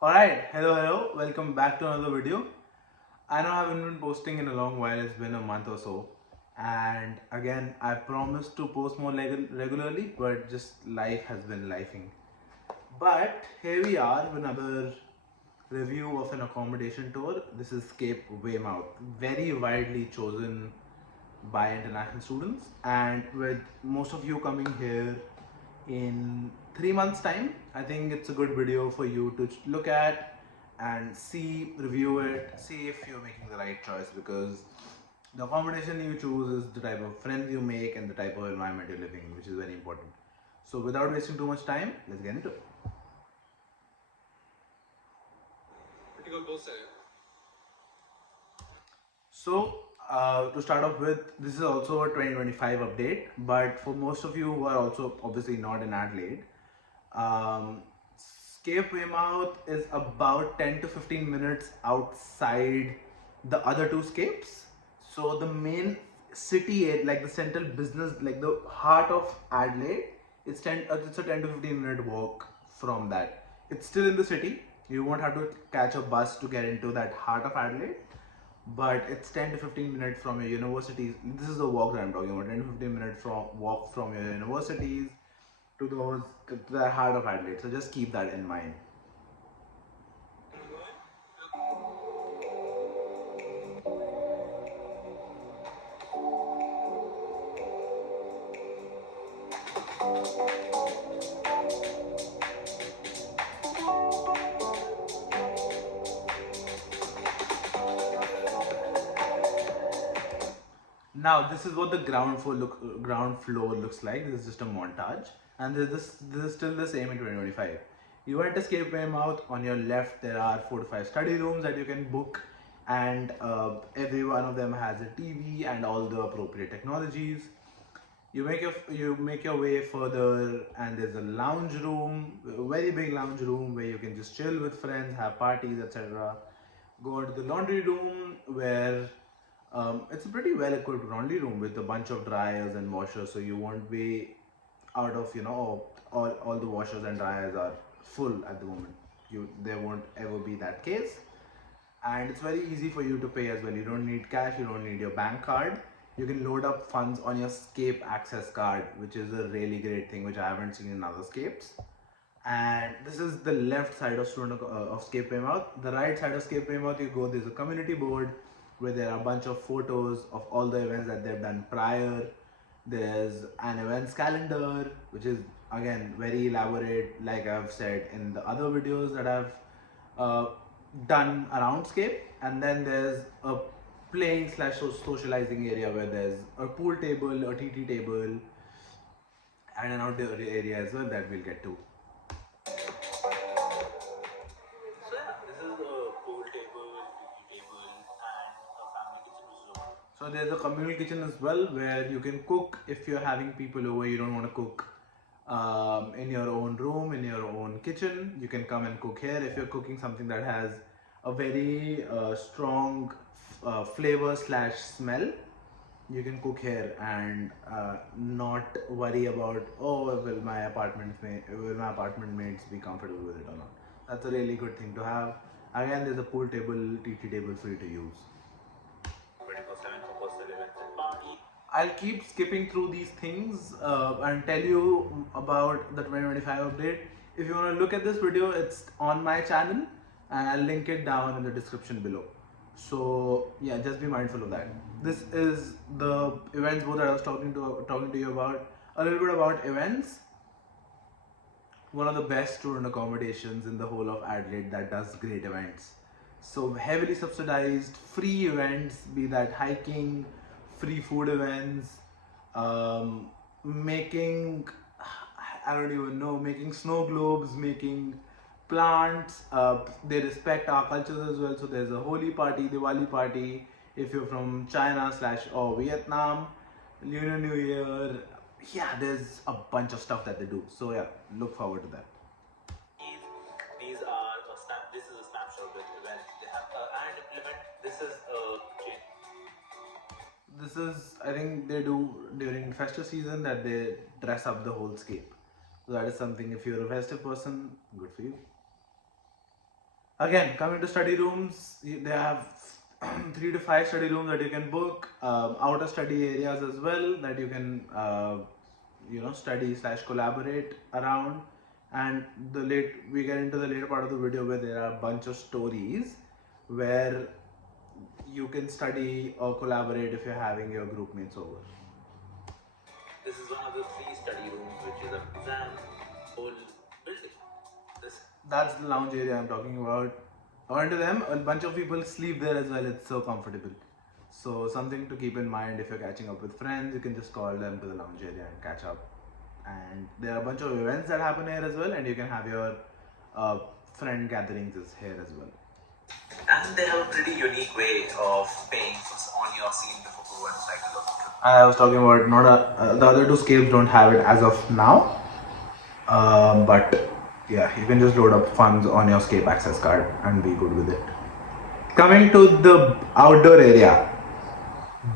Alright, hello, welcome back to another video. I know I haven't been posting in a long while, it's been a month or so. And again, I promised to post more regularly, but just life has been lifing. But here we are with another review of an accommodation tour. This is Scape Waymouth, very widely chosen by international students, and with most of you coming here in 3 months time, I think it's a good video for you to look at and see, review it, see if you're making the right choice, because the accommodation you choose is the type of friends you make and the type of environment you're living in, which is very important. So without wasting too much time, let's get into it. So to start off with, this is also a 2025 update, but for most of you who are also obviously not in Adelaide, Scape Waymouth is about 10 to 15 minutes outside the other two scapes. So the main city, like the central business, like the heart of Adelaide, it's a 10 to 15 minute walk from that. It's still in the city. You won't have to catch a bus to get into that heart of Adelaide, but it's 10 to 15 minutes from your universities. This is the walk that I'm talking about. 10 to 15 minutes from walk from your universities to the heart of Adelaide. So just keep that in mind. Now this is what the ground floor looks like. This is just a montage, and this is still the same in 2025. You enter Escape Waymouth. On your left, there are 4 to 5 study rooms that you can book, and every one of them has a TV and all the appropriate technologies. You make your way further, and there's a lounge room, a very big lounge room where you can just chill with friends, have parties, etc. Go into the laundry room where it's a pretty well equipped laundry room with a bunch of dryers and washers, so you won't be out of, all the washers and dryers are full at the moment. There won't ever be that case, and it's very easy for you to pay as well. You don't need cash, you don't need your bank card. You can load up funds on your Scape access card, which is a really great thing, which I haven't seen in other Scapes. And this is the left side of Scape Waymouth. The right side of Scape Waymouth, you go, there's a community board where there are a bunch of photos of all the events that they've done prior. There's an events calendar, which is again very elaborate, like I've said in the other videos that I've uh, done around Scape. And then there's a playing slash socializing area where there's a pool table, a TT table, and an outdoor area as well that we'll get to. So yeah, this is a pool table, tea table, and a family kitchen as well. So there's a communal kitchen as well where you can cook if you're having people over. You don't want to cook in your own room, in your own kitchen. You can come and cook here if you're cooking something that has a very strong flavor slash smell. You can cook here and not worry about, oh, will my apartment mates be comfortable with it or not. That's a really good thing to have. Again, there's a pool table, TT table for you to use. 24/7 for personal events and parties. I'll keep skipping through these things and tell you about the 2025 update. If you want to look at this video, it's on my channel and I'll link it down in the description below. So yeah, just be mindful of that. This is the events board that I was talking to you about. A little bit about events. One of the best student accommodations in the whole of Adelaide that does great events. So heavily subsidized, free events, be that hiking, free food events, making, I don't even know, making snow globes, making plants. They respect our cultures as well. So there's a Holi party, Diwali party. If you're from China slash or Vietnam, Lunar New Year. Yeah, there's a bunch of stuff that they do. So yeah, look forward to that. These are this is a snapshot of the event they have and implement. This is, I think they do during festive season that they dress up the whole scape. So that is something, if you're a festive person, good for you. Again, coming to study rooms, they have 3 to 5 study rooms that you can book. Outer study areas as well that you can, study slash collaborate around. And we get into the later part of the video where there are a bunch of stories where you can study or collaborate if you're having your group mates over. This is one of the 3 study rooms, which is a exam whole building. That's the lounge area I'm talking about. According to them, a bunch of people sleep there as well. It's so comfortable. So something to keep in mind if you're catching up with friends, you can just call them to the lounge area and catch up. And there are a bunch of events that happen here as well, and you can have your friend gatherings here as well. And they have a pretty unique way of paying on your scene before you go and cycle. I was talking about the other 2 scapes don't have it as of now, but yeah, you can just load up funds on your Scape access card and be good with it. Coming to the outdoor area,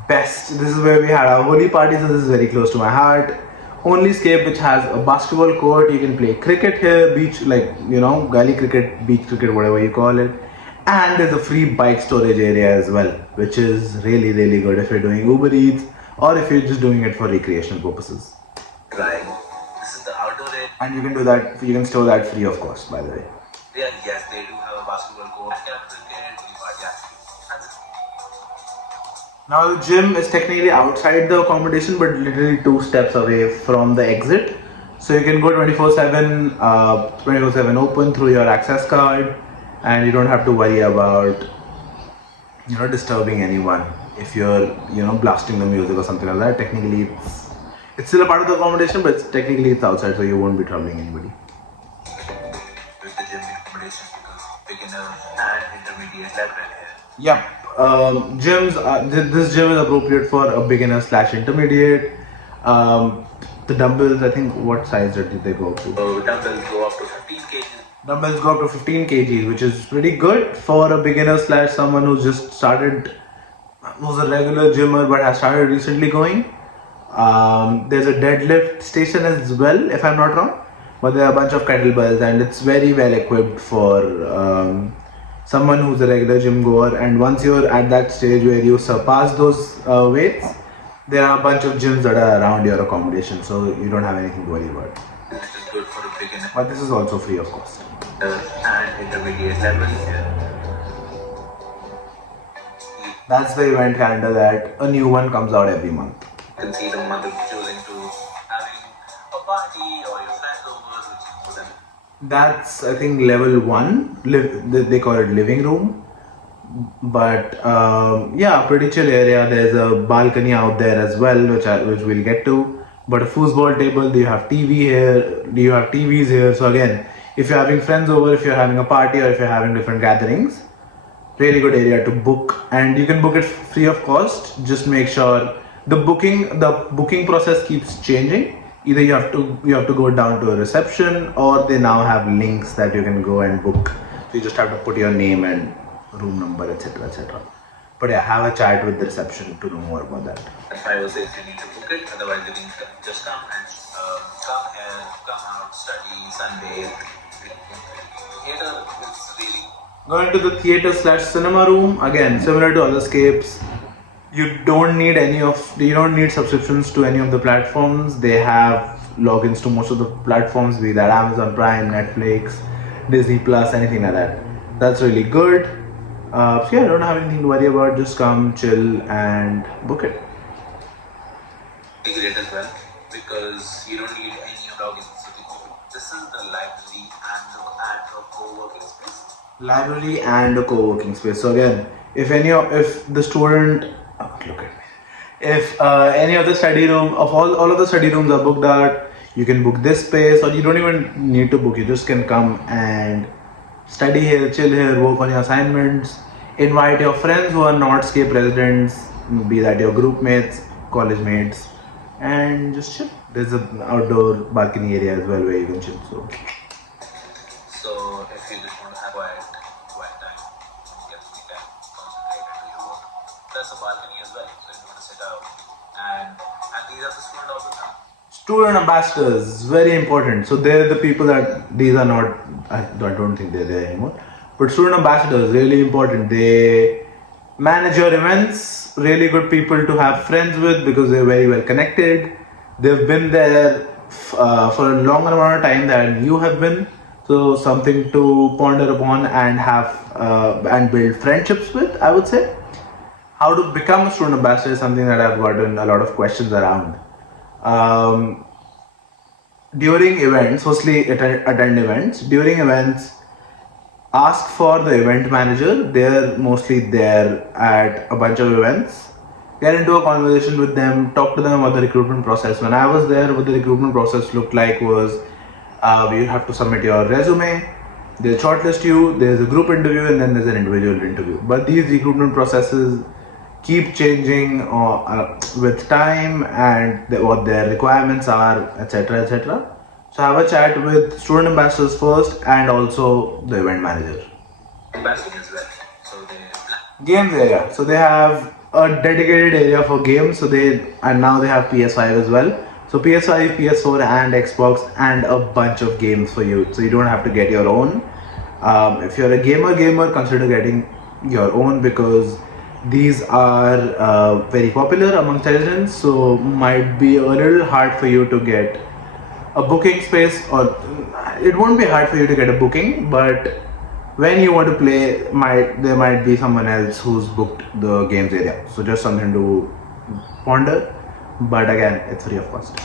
best. This is where we had our holy party, so this is very close to my heart. Only Scape which has a basketball court. You can play cricket here, beach, gully cricket, beach cricket, whatever you call it. And there's a free bike storage area as well, which is really, really good if you're doing Uber Eats or if you're just doing it for recreational purposes. Right. This is the outdoor area. And you can do that, you can store that free of cost, by the way. Yeah, yes, they do have a basketball court. Now the gym is technically outside the accommodation, but literally 2 steps away from the exit. So you can go 24/7, 24/7 open through your access card, and you don't have to worry about disturbing anyone if you're blasting the music or something like that. Technically, it's still a part of the accommodation, but technically it's outside, so you won't be troubling anybody. With the gym accommodation, because beginner and intermediate level here. Yep. This gym is appropriate for a beginner / intermediate. The dumbbells, I think, what size did they go up to? Dumbbells go up to 15 kg. Dumbbells go up to 15 kg, which is pretty good for a beginner / someone who's just started, who's a regular gymmer but has started recently going. There's a deadlift station as well, if I'm not wrong, but there are a bunch of kettlebells, and it's very well equipped for someone who's a regular gym goer. And once you're at that stage where you surpass those weights, there are a bunch of gyms that are around your accommodation, so you don't have anything to worry about. This is good for a beginner, but this is also free of cost. And intermediate level here. That's the event calendar that a new one comes out every month. You can see the month of choosing to having a party or your friends over. That's, I think, level 1. They call it living room. But yeah, pretty chill area. There's a balcony out there as well, which we'll get to. But a foosball table. Do you have TV here? Do you have TVs here? So again, if you're having friends over, if you're having a party, or if you're having different gatherings, really good area to book. And you can book it free of cost. Just make sure the booking process keeps changing. Either you have to go down to a reception, or they now have links that you can go and book. So you just have to put your name and room number, etc., etc. But yeah, have a chat with the reception to know more about that. If I was saying you need to book it, otherwise you can just come and come here, come out, study, Sunday. Theater is really. Going to the theater / cinema room, again, similar to other scapes. You don't need subscriptions to any of the platforms. They have logins to most of the platforms, be that Amazon Prime, Netflix, Disney Plus, anything like that. That's really good. So yeah, don't have anything to worry about. Just come, chill, and book it. Great as well, because you don't need any logins. This is the library and a co-working space. Library and a co-working space. So again, if the student, look at me. If any of the study room, of all of the study rooms are booked out, you can book this space, or you don't even need to book. You just can come and study here, chill here, work on your assignments, invite your friends who are not Scape residents, be that your group mates, college mates, and just chill. There's an outdoor balcony area as well where you can chill. So if you just want to have quiet time, you can concentrate on your work. There's a balcony as well, so if you want to sit out. And these are the student officers. Student ambassadors, very important. So they're the people that, these are not, I don't think they're there anymore, But student ambassadors, really important. They manage your events, really good people to have friends with because they're very well connected. They've been there for a longer amount of time than you have been. So something to ponder upon and have and build friendships with, I would say. How to become a student ambassador is something that I've gotten a lot of questions around. During events, firstly attend events. During events, ask for the event manager. They're mostly there at a bunch of events. Get into a conversation with them, talk to them about the recruitment process. When I was there, what the recruitment process looked like was you have to submit your resume, they'll shortlist you, there's a group interview, and then there's an individual interview. But these recruitment processes keep changing with time and what their requirements are, etc. etc. So have a chat with student ambassadors first and also the event manager. Games area. So they have a dedicated area for games. So now they have PS5 as well. So PS5, PS4 and Xbox and a bunch of games for you. So you don't have to get your own. If you're a gamer, consider getting your own because these are very popular among children. So might be a little hard for you to get a booking space, or it won't be hard for you to get a booking, but when you want to play, there might be someone else who's booked the games area. So just something to ponder. But again, it's free of cost.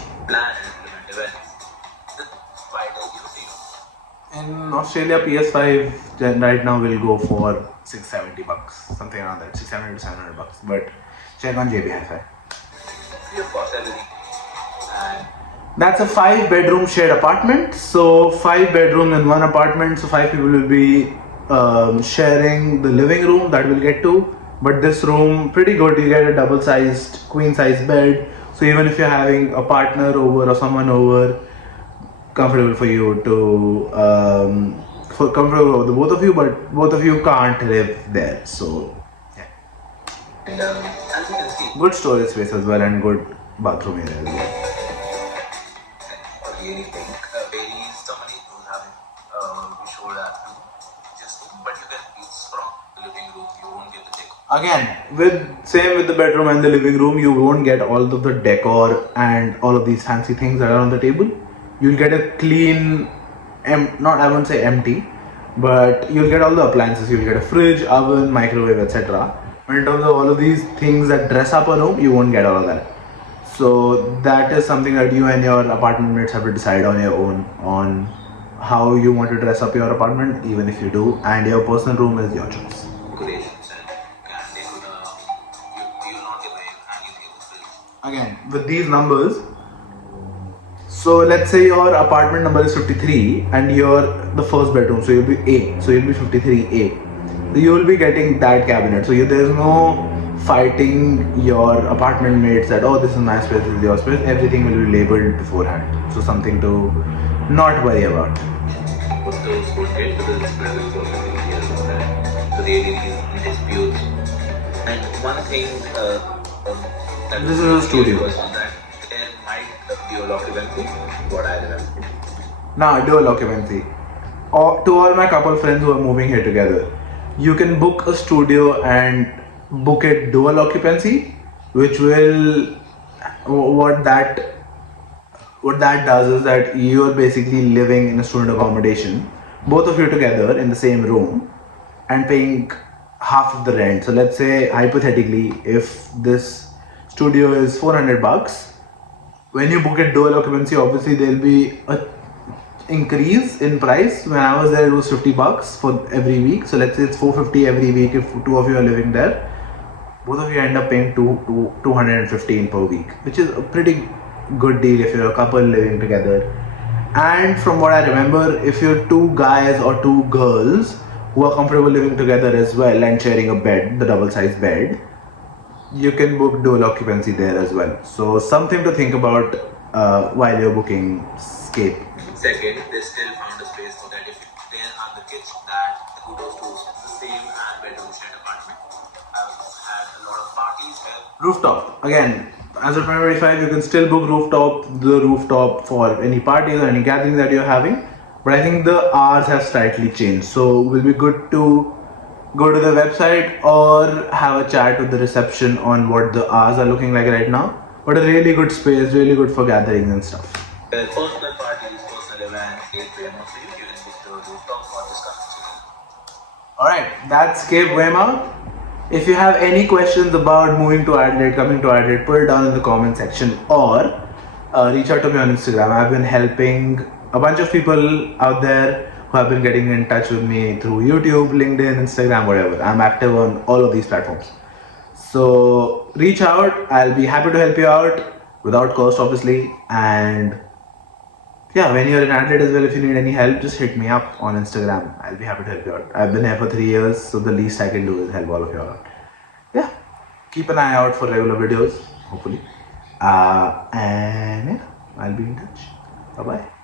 In Australia, PS5 right now will go for $670, something around that, $670 to $700. But check on JB Hi-Fi. That's a 5-bedroom shared apartment. So 5 bedrooms in one apartment. So 5 people will be sharing the living room that we'll get to. But this room, pretty good. You get a double-sized, queen-sized bed. So even if you're having a partner over or someone over, comfortable for you to comfortable for the both of you, but both of you can't live there. So yeah. And as you can see, good storage space as well and good bathroom area as well. Really think varies. Somebody who's having we show that too. Just but you can use from the living room. You won't get the decor. Again, same with the bedroom and the living room, you won't get all of the decor and all of these fancy things that are on the table. You'll get a clean, I won't say empty, but you'll get all the appliances. You'll get a fridge, oven, microwave, etc. But in terms of all of these things that dress up a room, you won't get all of that. So that is something that you and your apartment mates have to decide on your own on how you want to dress up your apartment, even if you do, and your personal room is your choice. Again, with these numbers, so let's say your apartment number is 53 and you're the first bedroom, so you'll be A, so you'll be 53A. So you will be getting that cabinet. So there's no fighting your apartment mates that, oh, this is my space, this is your space. Everything will be labeled beforehand. So something to not worry about. And one thing, this is a studio. There might be dual occupancy, what I remember. Now, dual occupancy. To all my couple friends who are moving here together, you can book a studio and book it dual occupancy, which will what that does is that you are basically living in a student accommodation, both of you together in the same room, and paying half of the rent. So let's say hypothetically, if this studio is $400, when you book it dual occupancy, obviously there'll be a increase in price. When I was there, it was $50 for every week. So let's say it's $450 every week if two of you are living there. Both of you end up paying $215 per week, which is a pretty good deal if you're a couple living together. And from what I remember, if you're two guys or two girls who are comfortable living together as well and sharing a bed, the double-sized bed, you can book dual occupancy there as well. So something to think about while you're booking Scape. Second, they still found a space so that if there are the kids that kudos to the same and bedroom shared apartment. I've had a lot of parties where Rooftop. Again, as of 2025, you can still book the rooftop for any parties or any gatherings that you're having. but I think the hours have slightly changed. So will be good to go to the website or have a chat with the reception on what the hours are looking like right now. But a really good space, really good for gatherings and stuff. Personal parties, personal events, Scape Waymouth, so you can just do Rooftop or just come. Alright, that's Scape Waymouth. If you have any questions about moving to Adelaide, coming to Adelaide, put it down in the comment section or reach out to me on Instagram. I've been helping a bunch of people out there who have been getting in touch with me through YouTube, LinkedIn, Instagram, whatever. I'm active on all of these platforms. So reach out. I'll be happy to help you out without cost, obviously. And yeah, when you're in Adelaide as well, if you need any help, just hit me up on Instagram. I'll be happy to help you out. I've been here for 3 years, so the least I can do is help all of you out. Yeah, keep an eye out for regular videos, hopefully. And yeah, I'll be in touch. Bye bye.